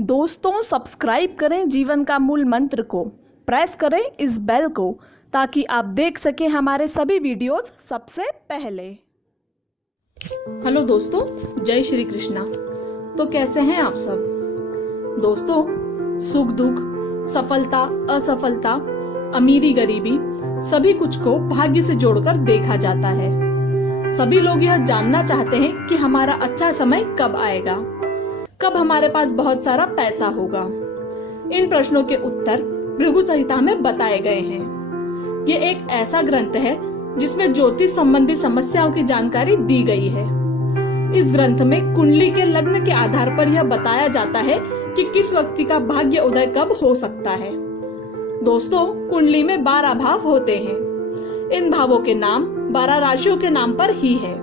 दोस्तों, सब्सक्राइब करें जीवन का मूल मंत्र को, प्रेस करें इस बेल को ताकि आप देख सकें हमारे सभी वीडियोस सबसे पहले। हेलो दोस्तों, जय श्री कृष्णा। तो कैसे हैं आप सब दोस्तों? सुख दुख, सफलता असफलता, अमीरी गरीबी, सभी कुछ को भाग्य से जोड़कर देखा जाता है। सभी लोग यह जानना चाहते हैं कि हमारा अच्छा समय कब आएगा, कब हमारे पास बहुत सारा पैसा होगा। इन प्रश्नों के उत्तर भृगु संहिता में बताए गए हैं। ये एक ऐसा ग्रंथ है जिसमें ज्योतिष संबंधी समस्याओं की जानकारी दी गई है। इस ग्रंथ में कुंडली के लग्न के आधार पर यह बताया जाता है कि किस व्यक्ति का भाग्य उदय कब हो सकता है। दोस्तों, कुंडली में 12 भाव होते हैं। इन भावों के नाम 12 राशियों के नाम पर ही है।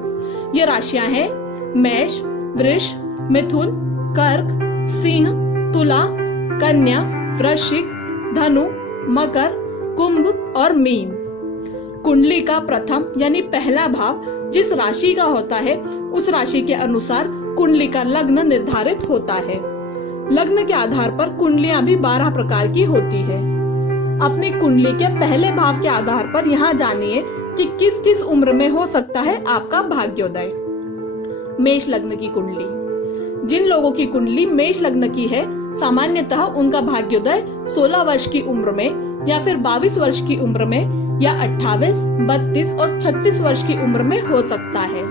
ये राशियां हैं मेष, वृष, मिथुन, कर्क, सिंह, तुला, कन्या, वृश्चिक, धनु, मकर, कुंभ और मीन। कुंडली का प्रथम यानी पहला भाव जिस राशि का होता है उस राशि के अनुसार कुंडली का लग्न निर्धारित होता है। लग्न के आधार पर कुंडलियां भी 12 प्रकार की होती है। अपनी कुंडली के पहले भाव के आधार पर यहाँ जानिए कि किस किस उम्र में हो सकता है आपका भाग्योदय। मेष लग्न की कुंडली। जिन लोगों की कुंडली मेष लग्न की है, सामान्यतः उनका भाग्योदय 16 वर्ष की उम्र में या फिर 22 वर्ष की उम्र में या 28, 32 और 36 वर्ष की उम्र में हो सकता है।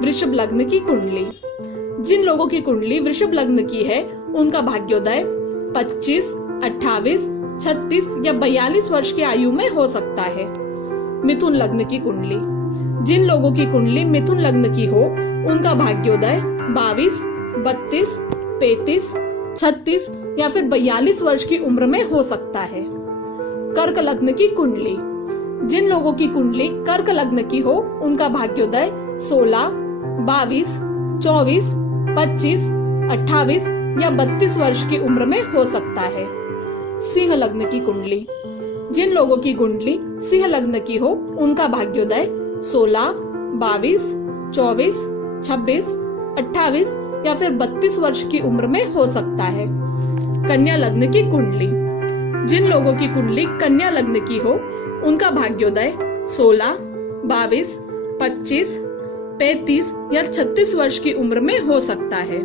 वृषभ लग्न की कुंडली। जिन लोगों की कुंडली वृषभ लग्न की है, उनका भाग्योदय 25, 28, 36 या 42 वर्ष की आयु में हो सकता है। मिथुन लग्न की कुंडली। जिन लोगों की कुंडली मिथुन लग्न की हो, उनका भाग्योदय 22, 32, 35, 36 या फिर 42 वर्ष की उम्र में हो सकता है। कर्क लग्न की कुंडली। जिन लोगों की कुंडली कर्क लग्न की हो, उनका भाग्योदय 16, 22, 24, 25, 28 या 32 वर्ष की उम्र में हो सकता है। सिंह लग्न की कुंडली। जिन लोगों की कुंडली सिंह लग्न की हो, उनका भाग्योदय 16, 22, 24, 26, 28 या फिर 32 वर्ष की उम्र में हो सकता है। कन्या लग्न की कुंडली। जिन लोगों की कुंडली कन्या लग्न की हो, उनका भाग्योदय 16, 22, 25, 35 या 36 वर्ष की उम्र में हो सकता है।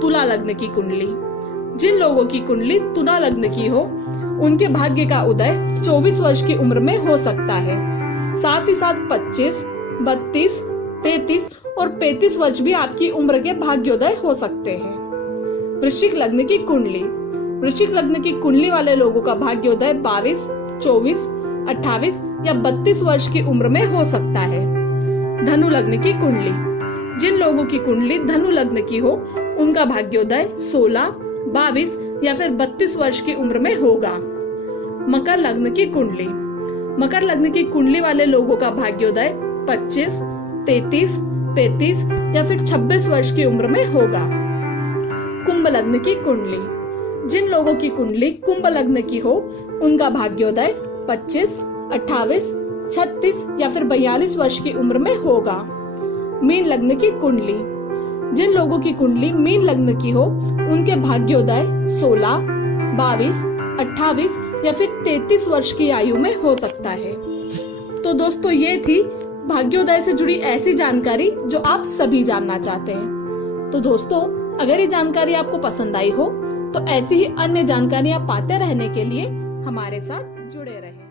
तुला लग्न की कुंडली। जिन लोगों की कुंडली तुला लग्न की हो, उनके भाग्य का उदय 24 वर्ष की उम्र में हो सकता है। साथ ही साथ 25, 32, 33 और 35 वर्ष भी आपकी उम्र के भाग्योदय हो सकते हैं। वृश्चिक लग्न की कुंडली। वृश्चिक लग्न की कुंडली वाले लोगों का भाग्योदय 22, 24, 28 या 32 वर्ष की उम्र में हो सकता है। धनु लग्न की कुंडली। जिन लोगों की कुंडली धनु लग्न की हो, उनका भाग्योदय 16, 22 या फिर 32 वर्ष की उम्र में होगा। मकर लग्न की कुंडली। मकर लग्न की कुंडली वाले लोगों का भाग्योदय 25, 33, 35 या फिर 26 वर्ष की उम्र में होगा। कुंभ लग्न की कुंडली। जिन लोगों की कुंडली कुंभ लग्न की हो, उनका भाग्योदय 25, 28, 36 या फिर 42 वर्ष की उम्र में होगा। मीन लग्न की कुंडली। जिन लोगों की कुंडली मीन लग्न की हो, उनके भाग्योदय 16, 22, 28 या फिर 33 वर्ष की आयु में हो सकता है। तो दोस्तों, ये थी भाग्योदय से जुड़ी ऐसी जानकारी जो आप सभी जानना चाहते हैं। तो दोस्तों, अगर ये जानकारी आपको पसंद आई हो तो ऐसी ही अन्य जानकारियां पाते रहने के लिए हमारे साथ जुड़े रहें।